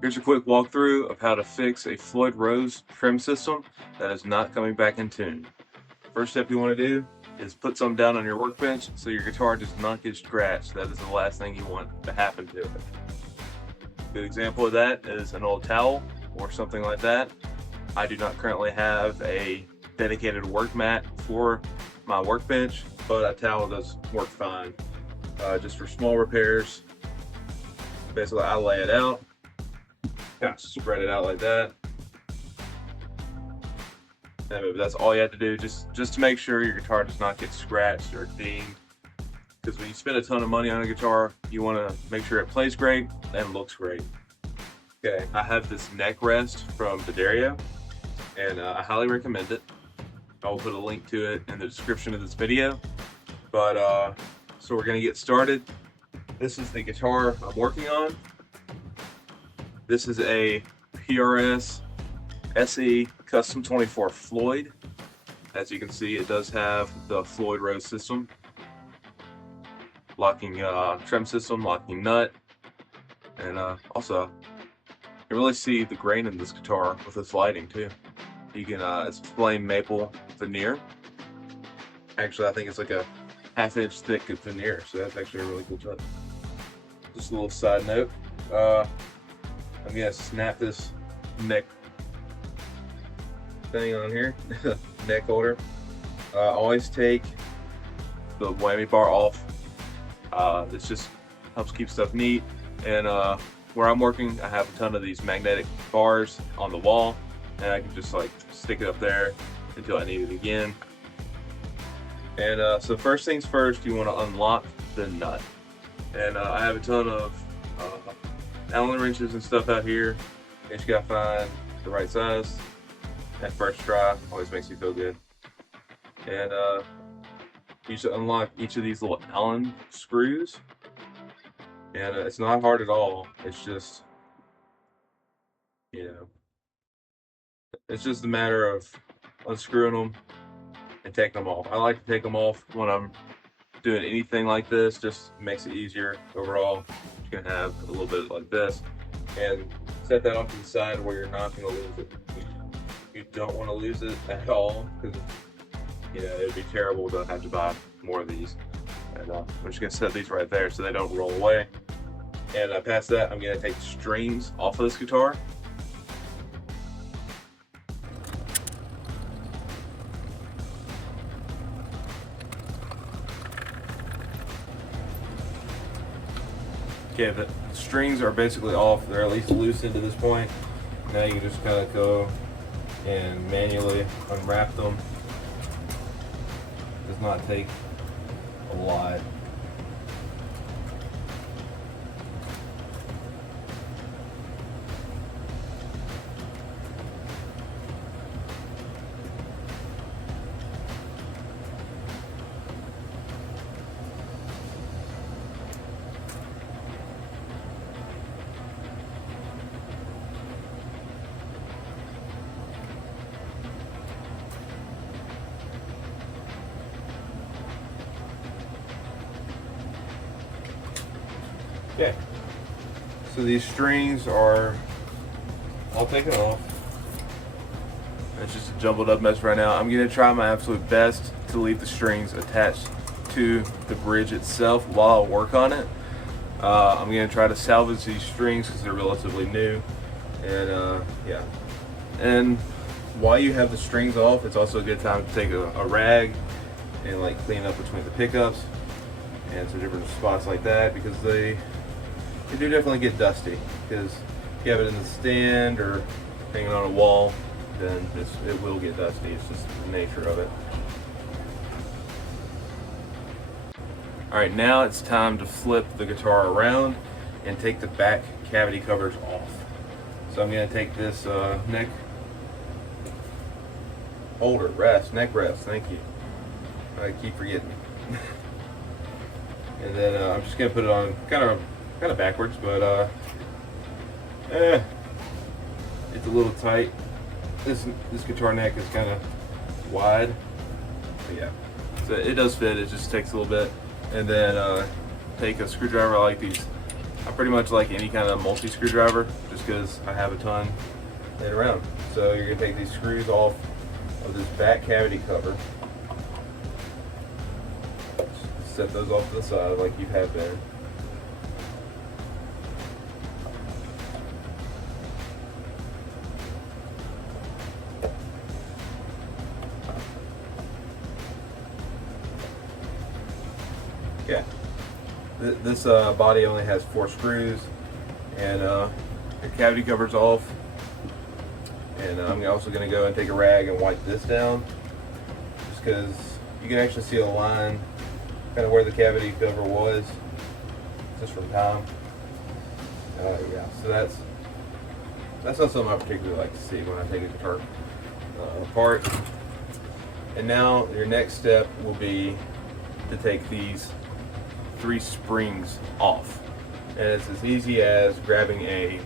Here's a quick walkthrough of how to fix a Floyd Rose trim system that is not coming back in tune. First step you want to do is put some down on your workbench so your guitar does not get scratched. That is the last thing you want to happen to it. A good example of that is an old towel or something like that. I do not currently have a dedicated work mat for my workbench, but a towel does work fine. Just for small repairs, basically I lay it out, kind of spread it out like that. And that's all you have to do, just to make sure your guitar does not get scratched or dinged. Because when you spend a ton of money on a guitar, you want to make sure it plays great and looks great. Okay, I have this neck rest from D'Addario, and I highly recommend it. I will put a link to it in the description of this video. But so we're gonna get started. This is the guitar I'm working on. This is a PRS SE Custom 24 Floyd. As you can see, it does have the Floyd Rose system, locking trim system, locking nut, and also you can really see the grain in this guitar with this lighting too. You can it's flame maple veneer. Actually, I think it's like a half-inch thick veneer, so that's actually a really cool touch. Just a little side note, I'm gonna snap this neck thing on here, neck holder. Always take the whammy bar off. This just helps keep stuff neat. And where I'm working, I have a ton of these magnetic bars on the wall, and I can just like stick it up there until I need it again. And so first things first, you want to unlock the nut. And I have a ton of Allen wrenches and stuff out here. You just gotta find the right size. That first try always makes you feel good. And you should unlock each of these little Allen screws. And it's not hard at all. It's just, it's just a matter of unscrewing them and taking them off. I like to take them off when I'm doing anything like this. Just makes it easier overall. You're gonna have a little bit like this, and set that off to the side where you're not gonna lose it. You don't want to lose it at all, because it'd be terrible to have to buy more of these. And I'm just gonna set these right there so they don't roll away. And past that, I'm gonna take the strings off of this guitar. Okay, the strings are basically off. They're at least loosened to this point. Now you can just kind of go and manually unwrap them. Does not take a lot. Okay, so these strings are all taken off. It's just a jumbled up mess right now. I'm gonna try my absolute best to leave the strings attached to the bridge itself while I work on it. I'm gonna try to salvage these strings because they're relatively new. And yeah. And while you have the strings off, it's also a good time to take a rag and like clean up between the pickups and some different spots like that, because they do definitely get dusty. Because if you have it in the stand or hanging on a wall, then it will get dusty. It's just the nature of it. Alright, now it's time to flip the guitar around and take the back cavity covers off. So I'm going to take this neck neck rest, thank you. I keep forgetting. And then I'm just going to put it on kind of backwards, but it's a little tight. This guitar neck is kind of wide, but yeah, so it does fit. It just takes a little bit. And then take a screwdriver. I like these I pretty much like any kind of multi-screwdriver just because I have a ton laying around. So you're going to take these screws off of this back cavity cover. Set those off to the side like you have been. Okay. This body only has 4 screws, and your cavity cover's off. And I'm also going to go and take a rag and wipe this down, just because you can actually see a line kind of where the cavity cover was, just from time. Yeah, so that's not something I particularly like to see when I take a guitar apart. And now your next step will be to take these 3 springs off, and it's as easy as grabbing a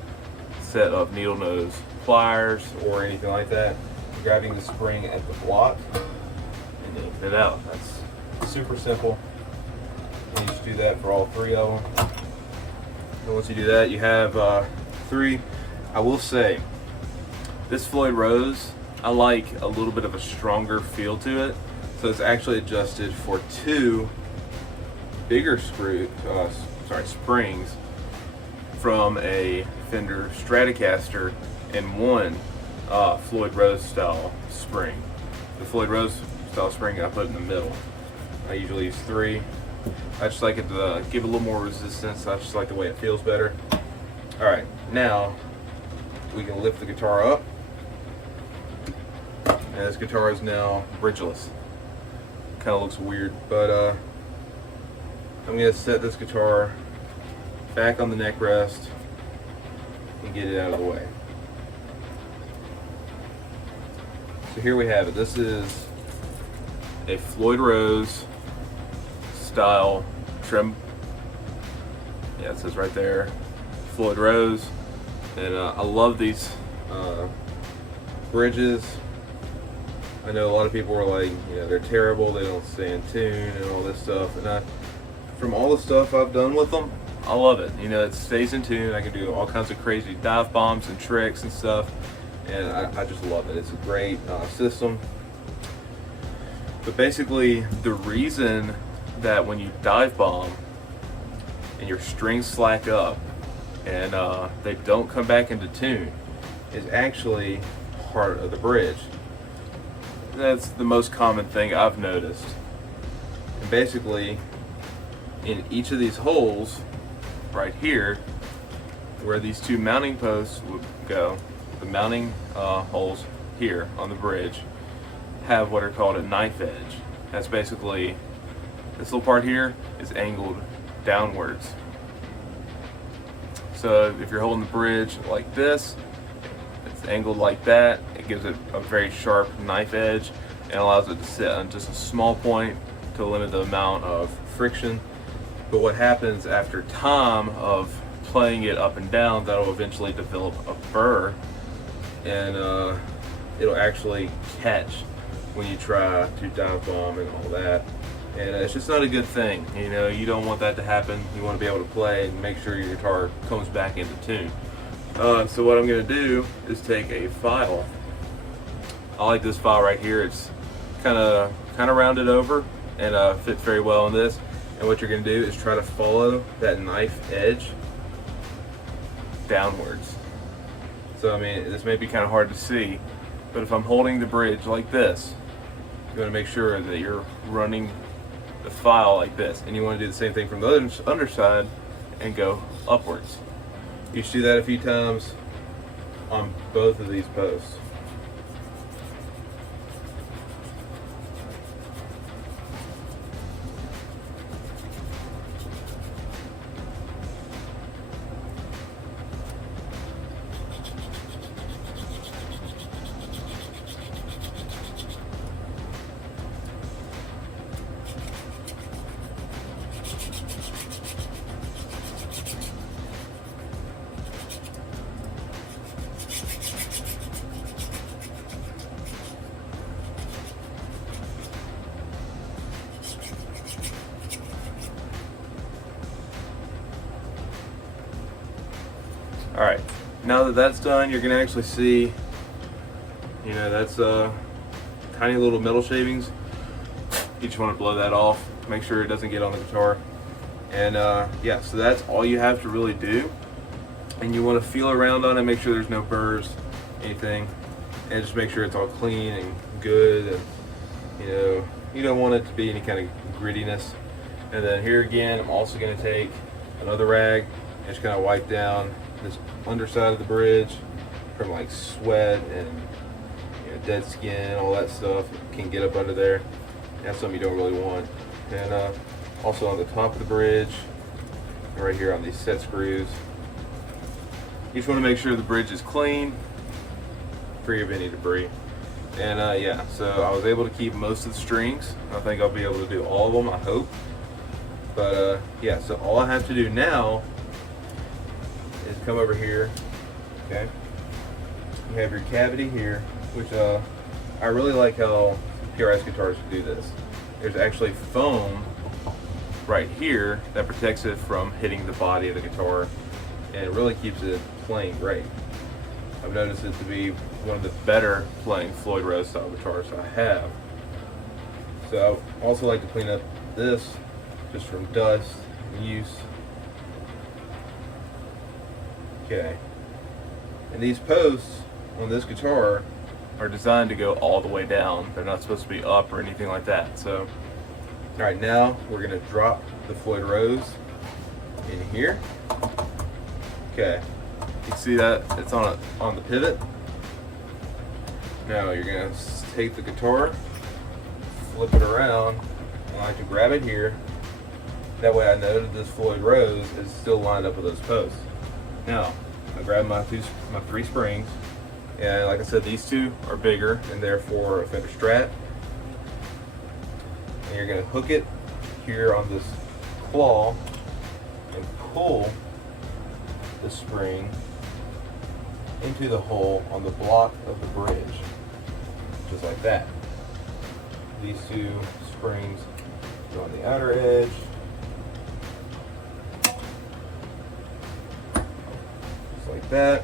set of needle nose pliers or anything like that, grabbing the spring at the block and yanking it out. That's super simple, and you just do that for all 3 of them. And once you do that, you have 3. I will say this Floyd Rose, I like a little bit of a stronger feel to it, so it's actually adjusted for 2 bigger springs from a Fender Stratocaster and 1 Floyd Rose style spring. The Floyd Rose style spring I put in the middle. I usually use 3. I just like it to give a little more resistance. I just like the way it feels better. Alright, now we can lift the guitar up. And this guitar is now bridgeless. Kind of looks weird, but I'm going to set this guitar back on the neck rest and get it out of the way. So here we have it. This is a Floyd Rose style trim. Yeah, it says right there, Floyd Rose. And I love these bridges. I know a lot of people are like, you know, they're terrible, they don't stay in tune and all this stuff. And from all the stuff I've done with them, I love it. You know, it stays in tune. I can do all kinds of crazy dive bombs and tricks and stuff, and I just love it. It's a great system. But basically, the reason that when you dive bomb and your strings slack up and they don't come back into tune is actually part of the bridge. That's the most common thing I've noticed. And basically, in each of these holes right here, where these 2 mounting posts would go, the mounting holes here on the bridge have what are called a knife edge. That's basically, this little part here is angled downwards. So if you're holding the bridge like this, it's angled like that. It gives it a very sharp knife edge and allows it to sit on just a small point to limit the amount of friction. But what happens after time of playing it up and down, that'll eventually develop a burr, and it'll actually catch when you try to dive bomb and all that. And it's just not a good thing. You know, you don't want that to happen. You want to be able to play and make sure your guitar comes back into tune. So what I'm going to do is take a file. I like this file right here. It's kind of rounded over and fits very well on this. And what you're going to do is try to follow that knife edge downwards. So I mean, this may be kind of hard to see, but if I'm holding the bridge like this, you want to make sure that you're running the file like this, and you want to do the same thing from the underside and go upwards. You should do that a few times on both of these posts. All right, now that that's done, you're gonna actually see, you know, that's tiny little metal shavings. You just want to blow that off, make sure it doesn't get on the guitar. And yeah, so that's all you have to really do. And you want to feel around on it, make sure there's no burrs, anything, and just make sure it's all clean and good. And you know, you don't want it to be any kind of grittiness. And then here again, I'm also going to take another rag and just kind of wipe down this underside of the bridge from like sweat and, you know, dead skin, all that stuff can get up under there. That's something you don't really want. And also on the top of the bridge, right here on these set screws, you just want to make sure the bridge is clean, free of any debris. And yeah, so I was able to keep most of the strings. I think I'll be able to do all of them, I hope. But yeah, so all I have to do now is come over here, okay? You have your cavity here, which I really like how PRS guitars do this. There's actually foam right here that protects it from hitting the body of the guitar, and it really keeps it playing great. I've noticed it to be one of the better playing Floyd Rose style guitars I have. So I also like to clean up this just from dust and use. Okay. And these posts on this guitar are designed to go all the way down. They're not supposed to be up or anything like that. So, all right, now we're gonna drop the Floyd Rose in here. Okay, you can see that it's on the pivot. Now you're gonna take the guitar, flip it around, and I like to grab it here. That way I know that this Floyd Rose is still lined up with those posts. Now, I grab my three springs, and like I said, these two are bigger and therefore a Fender Strat. And you're gonna hook it here on this claw and pull the spring into the hole on the block of the bridge, just like that. These two springs go on the outer edge, just like that.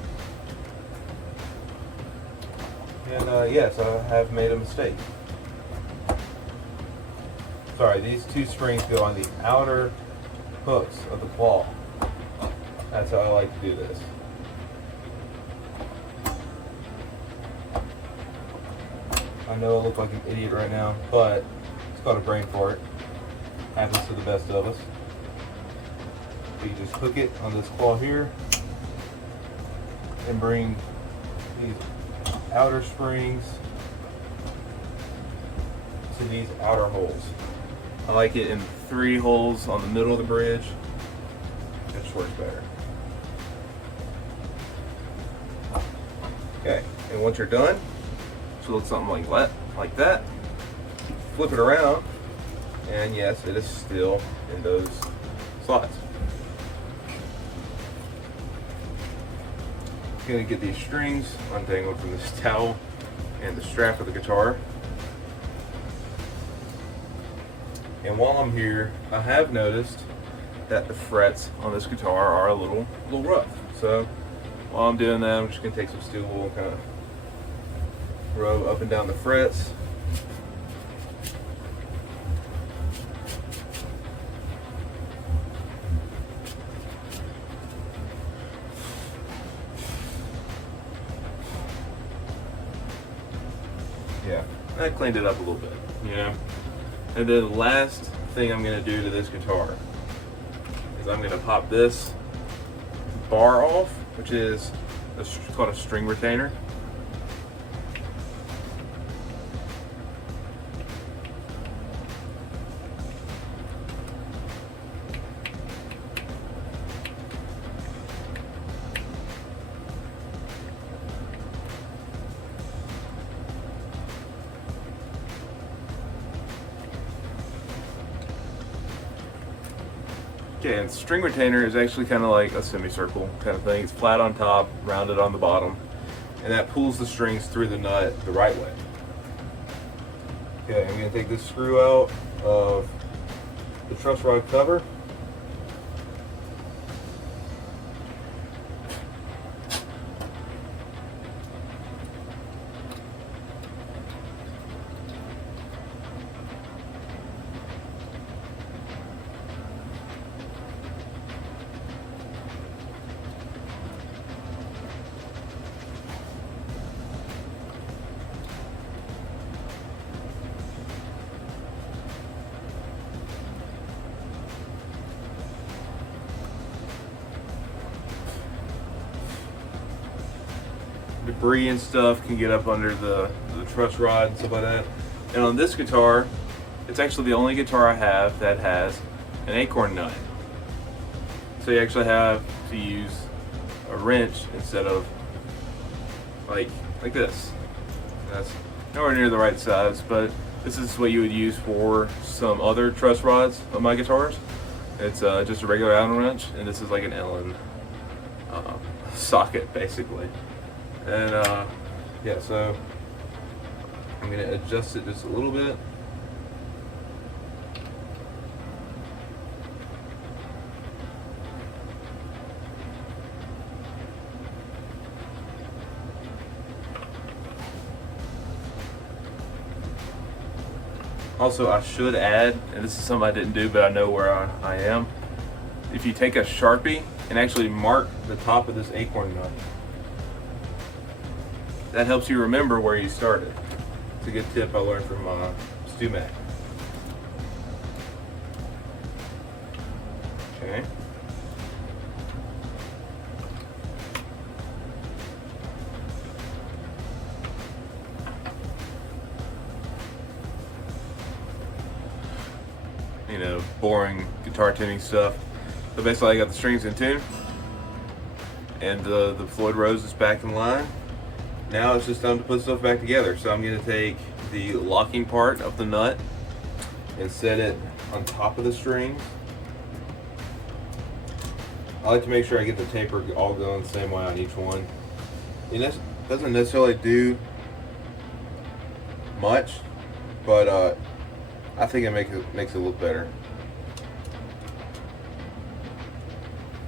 And yes, I have made a mistake. Sorry, these two springs go on the outer hooks of the claw. That's how I like to do this. I know I look like an idiot right now, but it's called a brain fart. Happens to the best of us. So you just hook it on this claw here and bring these outer springs to these outer holes. I like it in 3 holes on the middle of the bridge. It just works better. Okay, and once you're done, it should look something like that. Flip it around, and yes, it is still in those slots. I'm gonna get these strings untangled from this towel and the strap of the guitar. And while I'm here, I have noticed that the frets on this guitar are a little rough. So while I'm doing that, I'm just gonna take some steel wool and kind of rub up and down the frets. Yeah, I cleaned it up a little bit, you know. And then the last thing I'm gonna do to this guitar is I'm gonna pop this bar off, which is called a string retainer. Okay, and string retainer is actually kind of like a semicircle kind of thing. It's flat on top, rounded on the bottom, and that pulls the strings through the nut the right way. Okay, I'm going to take this screw out of the truss rod cover. debris and stuff can get up under the truss rod and stuff like that. And on this guitar, it's actually the only guitar I have that has an acorn nut. So you actually have to use a wrench instead of like this. That's nowhere near the right size, but this is what you would use for some other truss rods on my guitars. It's just a regular Allen wrench, and this is like an Allen socket basically. And yeah, so I'm gonna adjust it just a little bit. Also, I should add, and this is something I didn't do, but I know where I am. If you take a Sharpie and actually mark the top of this acorn nut, that helps you remember where you started. It's a good tip I learned from Stu Mac. Okay. You know, boring guitar tuning stuff. So basically I got the strings in tune and the Floyd Rose is back in line. Now it's just time to put stuff back together. So I'm going to take the locking part of the nut and set it on top of the strings. I like to make sure I get the taper all going the same way on each one. It doesn't necessarily do much, but I think it makes it look better.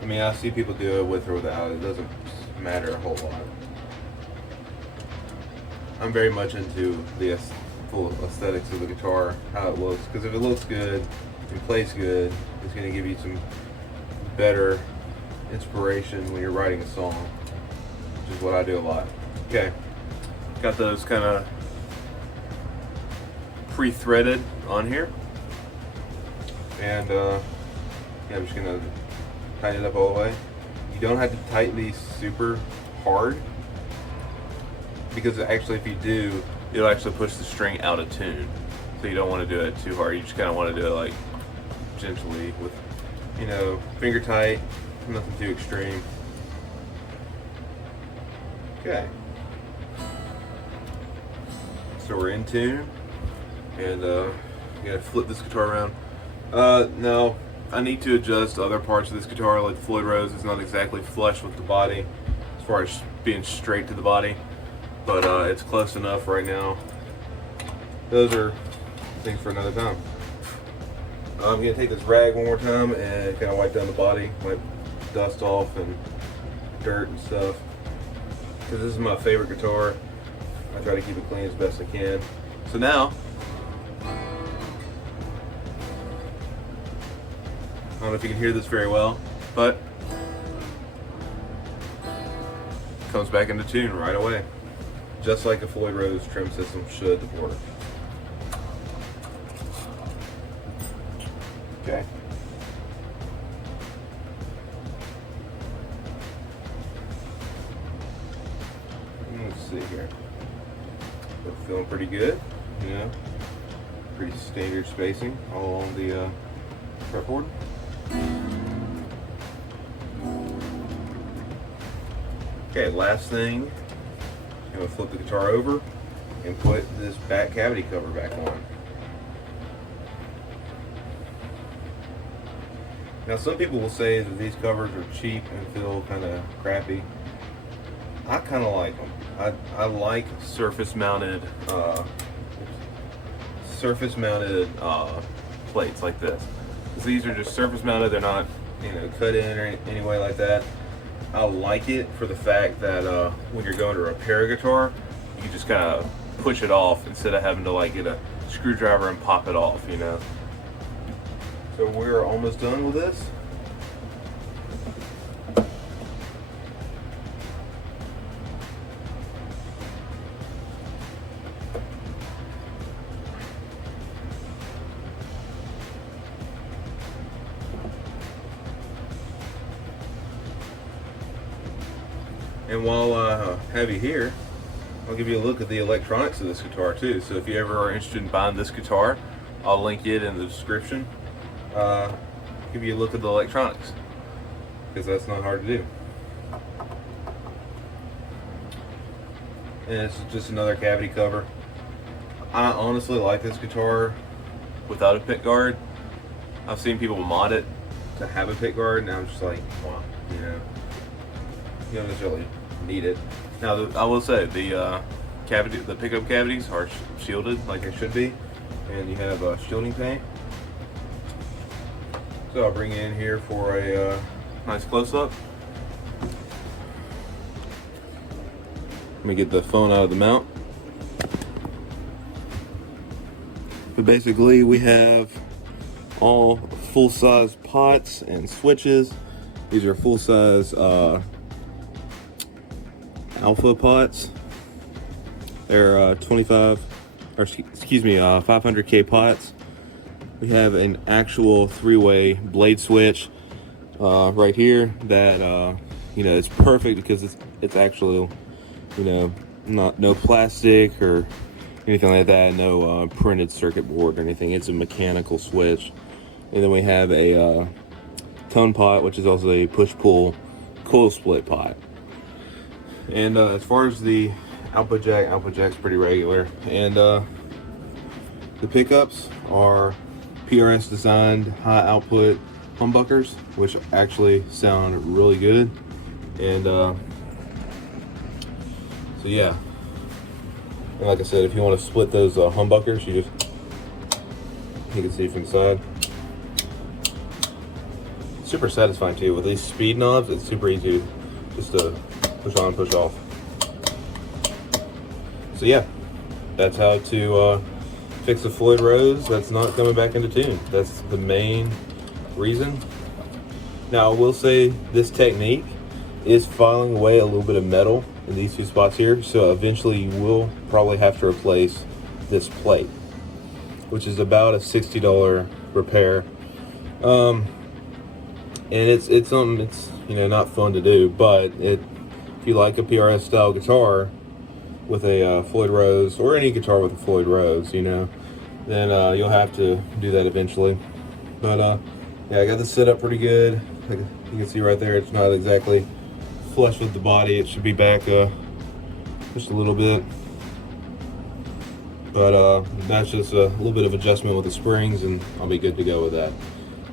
I mean, I see people do it with or without. It doesn't matter a whole lot. I'm very much into the full aesthetics of the guitar, how it looks. Because if it looks good and plays good, it's going to give you some better inspiration when you're writing a song, which is what I do a lot. Okay, got those kind of pre-threaded on here, and yeah, I'm just gonna tighten it up all the way. You don't have to tighten these super hard, because actually if you do, it'll actually push the string out of tune. So you don't want to do it too hard. You just kind of want to do it like gently with, you know, finger tight, nothing too extreme. Okay, so we're in tune. And you gotta flip this guitar around. Now, I need to adjust other parts of this guitar, like the Floyd Rose is not exactly flush with the body, as far as being straight to the body, but it's close enough right now. Those are things for another time. I'm gonna take this rag one more time and kind of wipe down the body, wipe dust off and dirt and stuff. Because this is my favorite guitar. I try to keep it clean as best I can. So now, I don't know if you can hear this very well, but it comes back into tune right away. Just like a Floyd Rose trim system should work. Okay. Let's see here. We're feeling pretty good, you know. Pretty standard spacing all along the fretboard. Okay, last thing, I'm going to flip the guitar over and put this back cavity cover back on. Now some people will say that these covers are cheap and feel kind of crappy. I kind of like them. I like surface mounted plates like this. These are just surface mounted, they're not, you know, cut in or any way like that. I like it for the fact that when you're going to repair a guitar, you can just kind of push it off instead of having to like get a screwdriver and pop it off, you know. So we're almost done with this. And while I have you here, I'll give you a look at the electronics of this guitar too. So if you ever are interested in buying this guitar, I'll link it in the description. Give you a look at the electronics, because that's not hard to do. And it's just another cavity cover. I honestly like this guitar without a pick guard. I've seen people mod it to have a pick guard, and I'm just like, wow, you don't necessarily need it. Now, I will say the pickup cavities are shielded like they should be, and you have shielding paint. So I'll bring you in here for a nice close-up. Let me get the phone out of the mount. But basically, we have all full-size pots and switches. These are full-size alpha pots. They're 500K pots. We have an actual 3-way blade switch right here that it's perfect because it's actually no plastic or anything like that, no printed circuit board or anything. It's a mechanical switch. And then we have a tone pot, which is also a push-pull coil split pot. And as far as the output jack's pretty regular. And the pickups are PRS designed high output humbuckers, which actually sound really good. And so yeah, and like I said, if you want to split those humbuckers, you can see from the side. Super satisfying too. With these speed knobs, it's super easy just to push on, push off. So yeah, that's how to fix a Floyd Rose that's not coming back into tune. That's the main reason. Now I will say this technique is filing away a little bit of metal in these two spots here, so eventually you will probably have to replace this plate, which is about a $60 repair. And it's something, it's not fun to do, but if you like a PRS style guitar with a Floyd Rose, or any guitar with a Floyd Rose, then you'll have to do that eventually. But yeah, I got this set up pretty good. You can see right there, it's not exactly flush with the body. It should be back just a little bit, but that's just a little bit of adjustment with the springs, and I'll be good to go with that.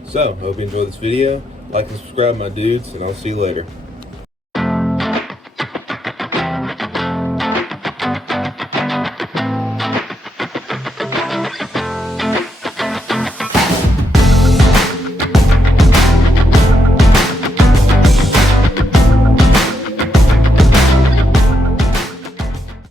So I hope you enjoyed this video. Like and subscribe, my dudes, and I'll see you later.